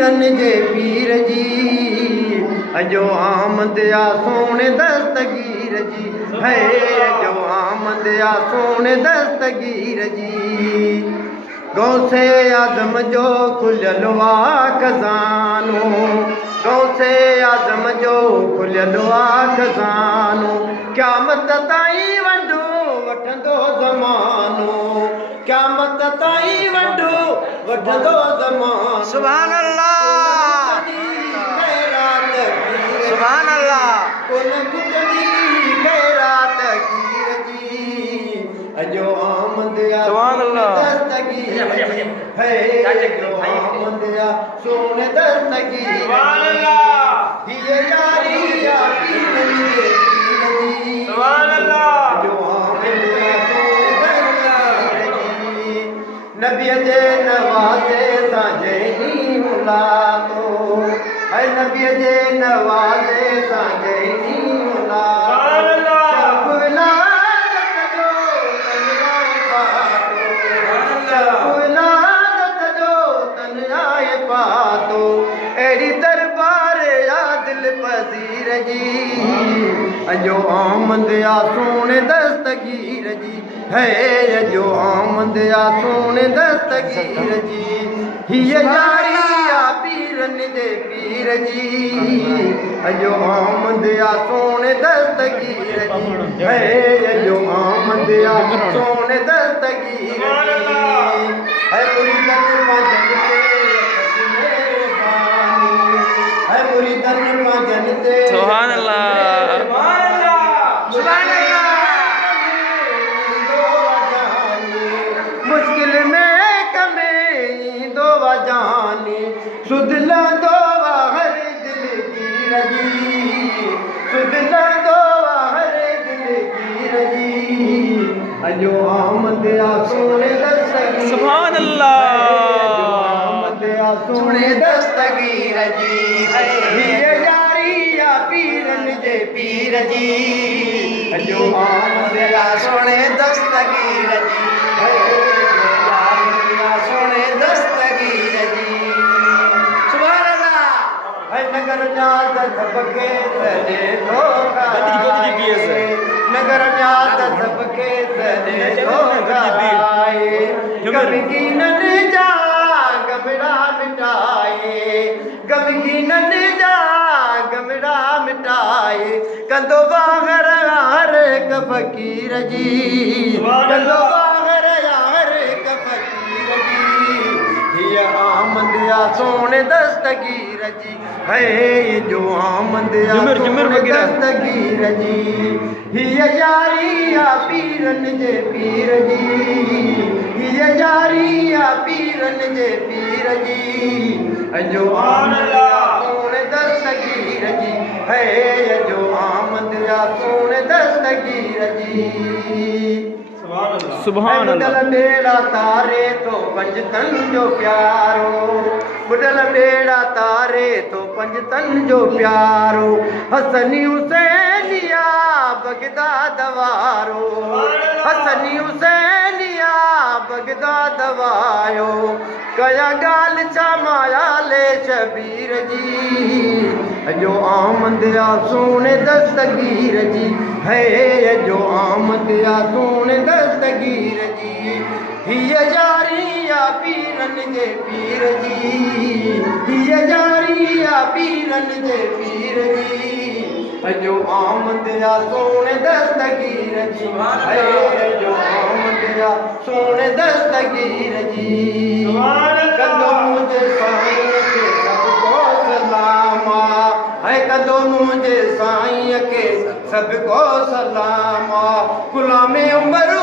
पीरन जे पीर जी अजो आमद आ सोने दस्तगीर जी है अजो आमद आ सोने दस्तगीर जी गौसे आज़म जो खुलियल वा खज़ानो गौसे आज़म जो खुलियल वा खज़ानो क़यामत ताईं वंडो वठंदो ज़मानो क़यामत ताईं वंडो वठंदो ज़मानो सुभान अल्लाह सुभान अल्लाह कोन गुजरी खैरात कीर जी अजो आमद आ सुभान अल्लाह दस्तगीर है अजो आमद आ सोने दस्तगीर सुभान अल्लाह ये यारी या पीर जी सुभान अल्लाह अजो आमद आ सोने दस्तगीर जी नबी जे नवाज़े सां जहिनी मुलातो है नबी जे नवाज़े सां जहिनी मुलातो शरफ़ विलादत जो तनयाए पातो अहिड़ी दरबार या दिल पज़ीर जी अजो आमद आ सोने दस्तगीर जी है अजो आमद आ सोने दस्तगीर जी हीअ यारी आ पीरन जे पीर जी अजो आमद आ सोने दस्तगीर जी है अजो आमद आ सोने दस्तगीर जी है मुरीदन मजन है मुरीदन मजन ते सुभान अल्लाह सुभान अल्लाह मुश्किल में कमे दो वजानी सुधला दो हर दिल की रजी सुधला दो हर दिल की रजी अजो आमद आ सोने दस्तगीर सुभान अल्लाह आमद आ सोने दस्तगीर जी ये यारी या पीरन जे पीर जी अजो आमद आ सोने दस्तगीर जी सोने दस्तगीर जी सुभान अल्लाह है नगर न्याज सबके सजे धोखा नगर न्याज सबके सजे धोखा गमगीन जा गमड़ा मिटाए गमगीन जा गमड़ा मिटाए कंदो बाहर हर एक फकीर जी कंदो बाहर हर एक फकीर जी ये आमद आ सोने दस्तगीर जी है जो आमद आ सोने दस्तगीर जी ये यारी आ पीरन जे पीर जी ये यारी आ पीरन जे पीर जी अजो आमद आ सोने दस्तगीर जी है जो आमद आ सोने दस्तगीर जी सुभान अल्लाह बेड़ा तारे तो पंजतन जो प्यारो बुडल बेड़ा तारे तो पंजतन जो प्यारो हसनी हुसैनिया बगदाद वारो हसनी हुसैनिया बगदाद वायो कया गाल छा माया ले शबीर जी अजो आमद आ सोने दस्तगीर जी है जो आमद आ सोने दस्तगीर जी हीअ यारी आ पीरन जे पीर जी हीअ यारी आ पीरन जे पीर जी अजो आमद आ सोने दस्तगीर जी है जो आमद आ सोने दस्तगीर जी कंदो मुझे साईं के सबको सलामा है कंदो मुझे साईं के सबको सलामा गुलाम उमर